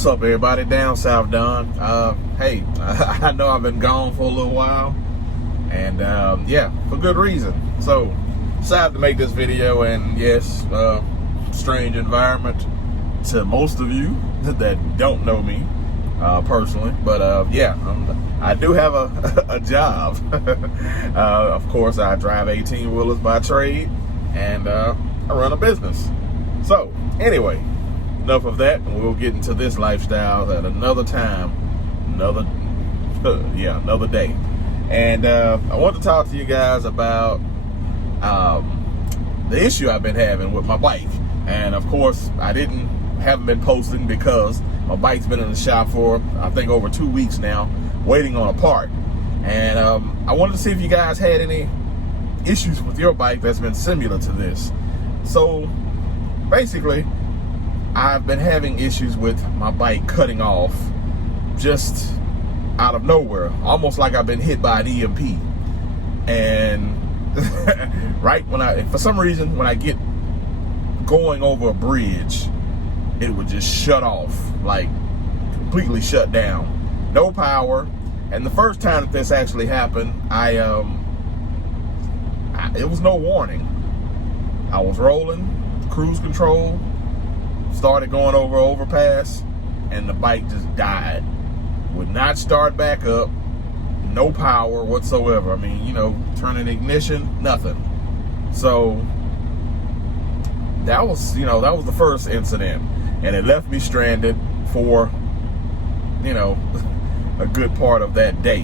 What's up, everybody? Down South Don. Hey, I know I've been gone for a little while, and yeah, for good reason. So, decided to make this video, and yes, strange environment to most of you that don't know me personally, but yeah, I do have a job. Of course, I drive 18-wheelers by trade, and I run a business. So, anyway, enough of that. We'll get into this lifestyle at another time, another day. And I want to talk to you guys about the issue I've been having with my bike. And of course, haven't been posting because my bike's been in the shop for, I think, over 2 weeks now, waiting on a part. And I wanted to see if you guys had any issues with your bike that's been similar to this. So basically, I've been having issues with my bike cutting off just out of nowhere, almost like I've been hit by an EMP. And right for some reason, when I get going over a bridge, it would just shut off, like completely shut down, no power. And the first time that this actually happened, it was no warning. I was rolling, cruise control, started going over overpass, and the bike just died. Would not start back up, no power whatsoever. I mean, turning ignition, nothing. So that was the first incident, and it left me stranded for a good part of that day,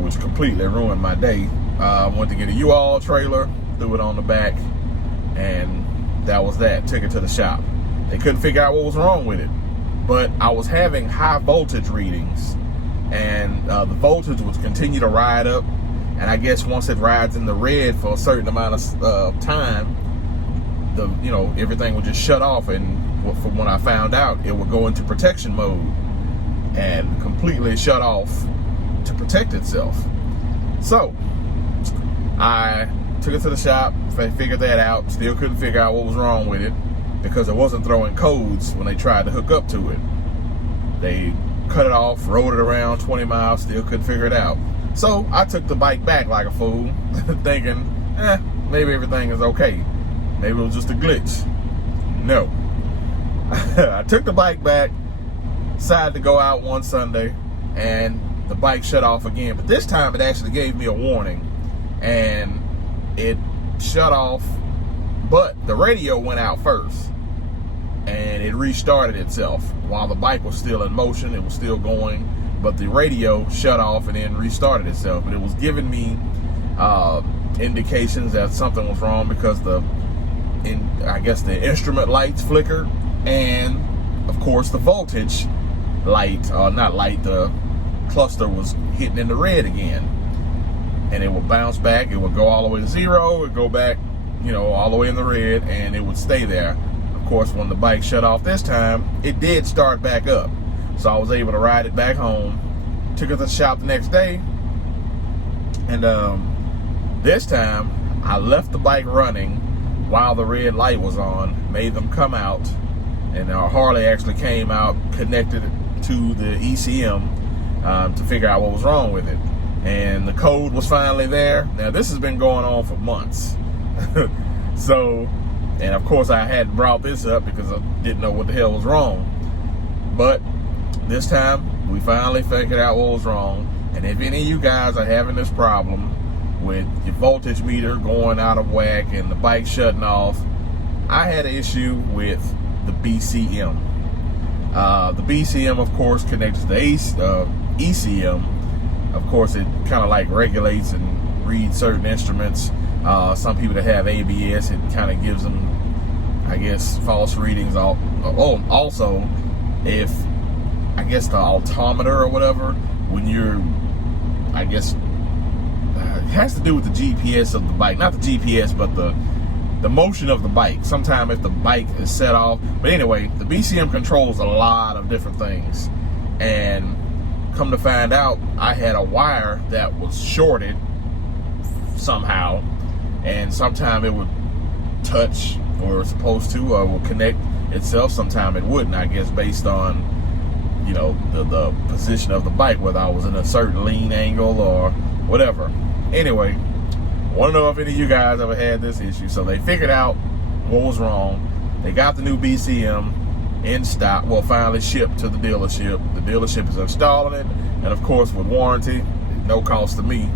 which completely ruined my day. I went to get a U-Haul trailer, threw it on the back, and that was that. Took it to the shop. They couldn't figure out what was wrong with it, but I was having high voltage readings, and the voltage would continue to ride up. And I guess once it rides in the red for a certain amount of time, everything would just shut off. And from when I found out, it would go into protection mode and completely shut off to protect itself. So I took it to the shop, figured that out. Still couldn't figure out what was wrong with it, because it wasn't throwing codes when they tried to hook up to it. They cut it off, rode it around 20 miles, still couldn't figure it out. So I took the bike back like a fool, thinking, maybe everything is okay. Maybe it was just a glitch. No. I took the bike back, decided to go out one Sunday, and the bike shut off again. But this time it actually gave me a warning, and it shut off, but the radio went out first, and it restarted itself while the bike was still in motion. It was still going, but the radio shut off and then restarted itself. But it was giving me indications that something was wrong, because I guess the instrument lights flickered, and of course the voltage the cluster was hitting in the red again, and it would bounce back. It would go all the way to zero. It would go back, all the way in the red, and it would stay there. Of course, when the bike shut off this time, it did start back up. So I was able to ride it back home. Took it to the shop the next day, and this time I left the bike running while the red light was on, made them come out, and our Harley actually came out, connected it to the ECM to figure out what was wrong with it. And the code was finally there. Now, this has been going on for months. So, and of course I hadn't brought this up because I didn't know what the hell was wrong. But this time, we finally figured out what was wrong. And if any of you guys are having this problem with your voltage meter going out of whack and the bike shutting off, I had an issue with the BCM. The BCM, of course, connects to the ECM. Of course, it kind of like regulates and reads certain instruments. Some people that have ABS, it kind of gives them, I guess, false readings. Also, if, I guess, the altimeter or whatever, when you're, I guess, it has to do with the GPS of the bike. Not the GPS, but the motion of the bike. Sometimes if the bike is set off. But anyway, the BCM controls a lot of different things. And come to find out, I had a wire that was shorted somehow, and sometime it would touch, or it's supposed to, or will connect itself. Sometime it wouldn't, I guess, based on you know, the position of the bike, whether I was in a certain lean angle or whatever. Anyway, I want to know if any of you guys ever had this issue. So they figured out what was wrong. They got the new BCM in stock, well, finally shipped to the dealership. The dealership is installing it, and of course with warranty, no cost to me.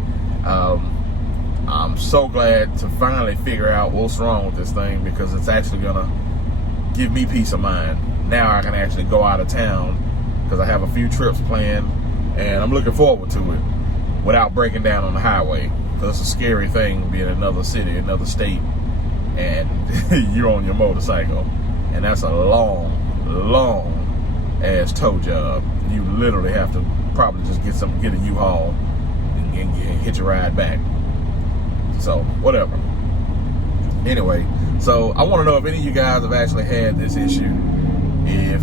I'm so glad to finally figure out what's wrong with this thing, because it's actually gonna give me peace of mind. Now I can actually go out of town, because I have a few trips planned, and I'm looking forward to it without breaking down on the highway, because it's a scary thing being in another city, another state, and you're on your motorcycle, and that's a long ass tow job. You literally have to probably just get a U-Haul and hit your ride back. So whatever. Anyway, so I want to know if any of you guys have actually had this issue, if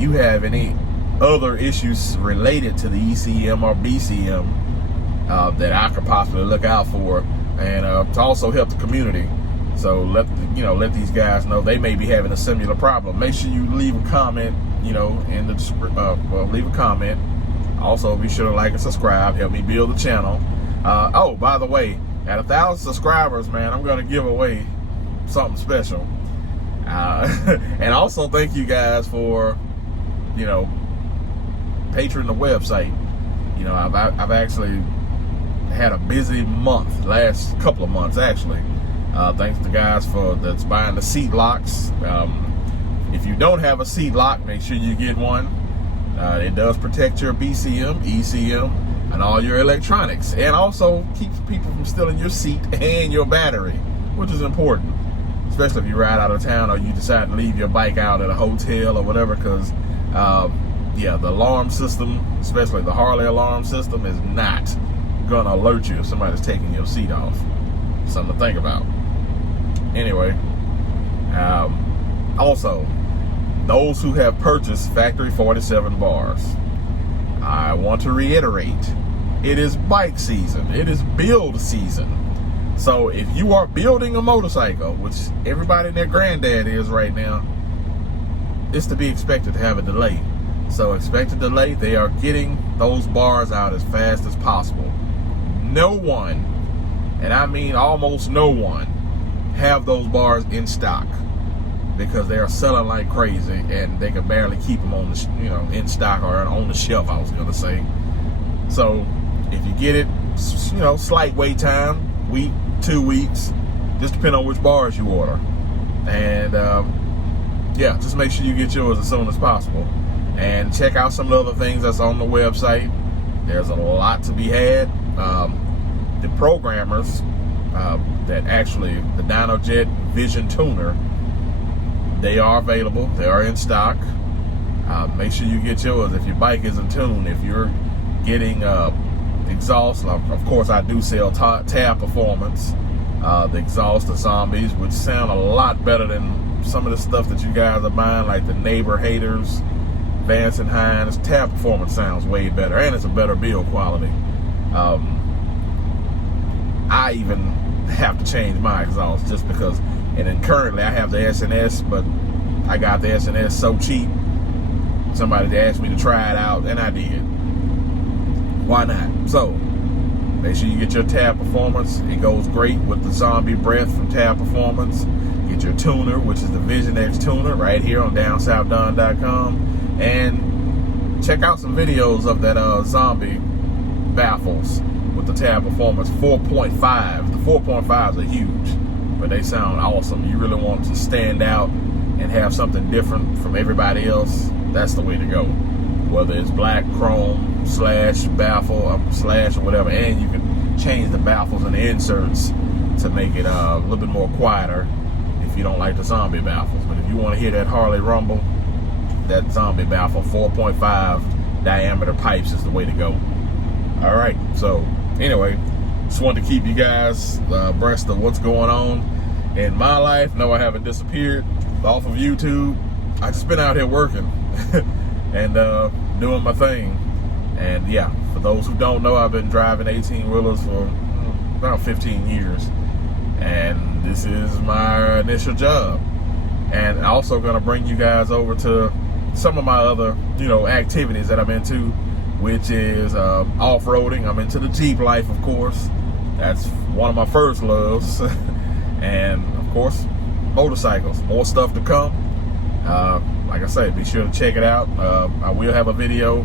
you have any other issues related to the ECM or BCM that I could possibly look out for, and to also help the community. So let these guys know they may be having a similar problem. Make sure you leave a comment, in the leave a comment. Also, be sure to like and subscribe. Help me build the channel. Oh, by the way, at 1,000 subscribers, man, I'm gonna give away something special. And also thank you guys for, patroning the website. I've actually had a busy month, last couple of months actually. Thanks to guys that's buying the seat locks. If you don't have a seat lock, make sure you get one. It does protect your BCM, ECM, and all your electronics, and also keeps people from stealing your seat and your battery, which is important, especially if you ride out of town or you decide to leave your bike out at a hotel or whatever, because the alarm system, especially the Harley alarm system, is not gonna alert you if somebody's taking your seat off. Something to think about. Anyway, also, those who have purchased factory 47 bars, I want to reiterate, it is bike season. It is build season. So if you are building a motorcycle, which everybody and their granddad is right now, it's to be expected to have a delay. So expect a delay. They are getting those bars out as fast as possible. No one, and I mean almost no one, have those bars in stock, because they are selling like crazy, and they can barely keep them on the, in stock or on the shelf, I was gonna say. So if you get it, slight wait time, week, 2 weeks, just depending on which bars you order. And just make sure you get yours as soon as possible. And check out some of the other things that's on the website. There's a lot to be had. The programmers that actually, the DynoJet Vision Tuner, they are available. They are in stock. Make sure you get yours if your bike isn't tuned. If you're getting exhaust, of course I do sell tab performance, the exhaust of zombies, which sound a lot better than some of the stuff that you guys are buying, like the Neighbor Haters, Vance and Hines. Tab performance sounds way better, and it's a better build quality. I even have to change my exhaust just because, and then currently I have the S&S, but I got the S&S so cheap, somebody asked me to try it out, and I did. Why not? So make sure you get your tab performance. It goes great with the zombie breath from tab performance. Get your tuner, which is the Vision X tuner, right here on DownSouthDon.com, and check out some videos of that zombie baffles with the tab performance 4.5. The 4.5s are huge, but they sound awesome. You really want to stand out and have something different from everybody else, that's the way to go. Whether it's black, chrome, slash, baffle, slash, or whatever. And you can change the baffles and the inserts to make it a little bit more quieter if you don't like the zombie baffles. But if you want to hear that Harley rumble, that zombie baffle 4.5 diameter pipes is the way to go. All right, so anyway, just wanted to keep you guys abreast of what's going on in my life. No, I haven't disappeared off of YouTube. I just been out here working and doing my thing. And yeah, for those who don't know, I've been driving 18-wheelers for about 15 years. And this is my initial job. And also gonna bring you guys over to some of my other, activities that I'm into, which is off-roading. I'm into the Jeep life, of course. That's one of my first loves. And of course, motorcycles. More stuff to come. Like I said, be sure to check it out. I will have a video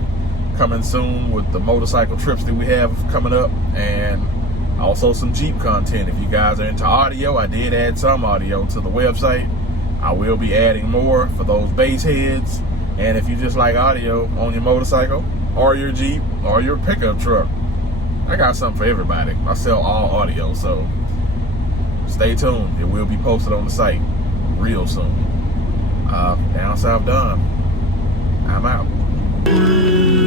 coming soon with the motorcycle trips that we have coming up, and also some Jeep content. If you guys are into audio, I did add some audio to the website. I will be adding more for those base heads. And if you just like audio on your motorcycle or your Jeep or your pickup truck, I got something for everybody. I sell all audio, so stay tuned. It will be posted on the site real soon. Down south done. I'm out.